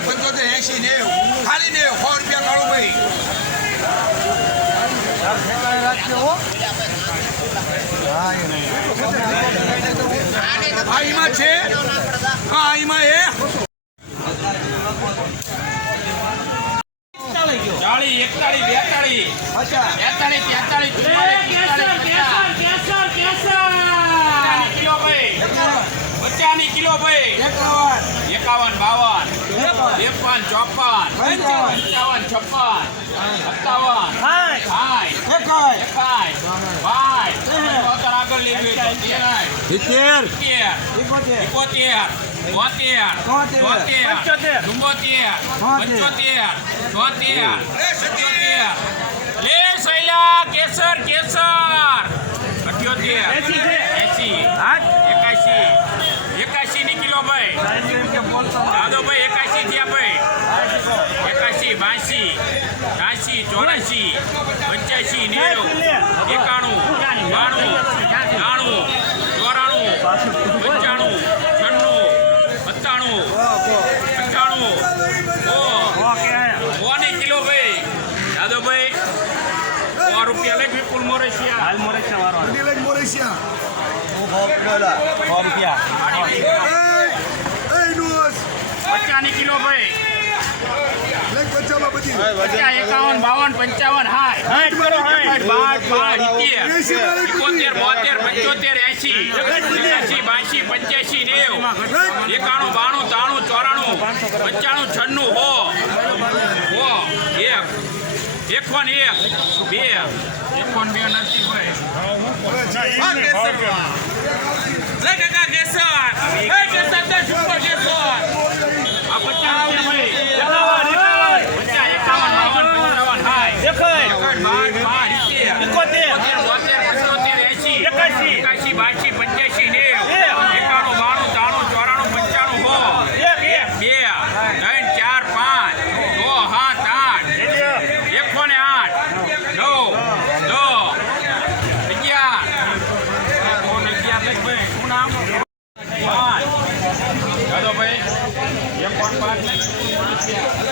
પંચોતેર એસી નેવું ખાલી નેવું સો રૂપિયા કાઢું ભાઈ આ એમાં છે? હા એમાં એ. ચાળી એકતાળી બેતાળી. બેતાળી તેતાળી કિલો ભાઈ. પચાસની કિલો ભાઈ. એકાવન. બાવન. ત્રેપન ચોપન. પંચાવન. છપ્પન. સત્તાવન. બાય સત્તર. એકોતેર એકોતેર બોતેર. ચુંબોતેર. પંચોતેર. છોતેર સત્યોતેર લે શૈલા કેસર કેસર. અઠ્યોતેર. એસી એકાશી એકાશી. ની કિલો ભાઈ. દાદોભાઈ એકાશી થયા ભાઈ. એકાશી બાસી ત્યાસી ચોરાશી. પંચ્યાસી નેવું. એકાણું બાણું ત્રાણું ચોરાણું પંચાણું છન્નું સો કિલો ભાઈ દાદોભાઈ સો રૂપિયા લઈ વિપુલ મોરેશિયા. પચાસની કિલો ભાઈ. એકાવન બાવન પંચાવન હાય. બાર બાર ઇત્તેર એકોતેર બોતેર પંચોતેર એસી એસી બાસી પંચ્યાસી નેવ એકાણું બાણું ત્રાણું ચોરાણું પંચાણું છન્નું હો. હો એક. એકોન એક બે. એકોન બે નથી હા,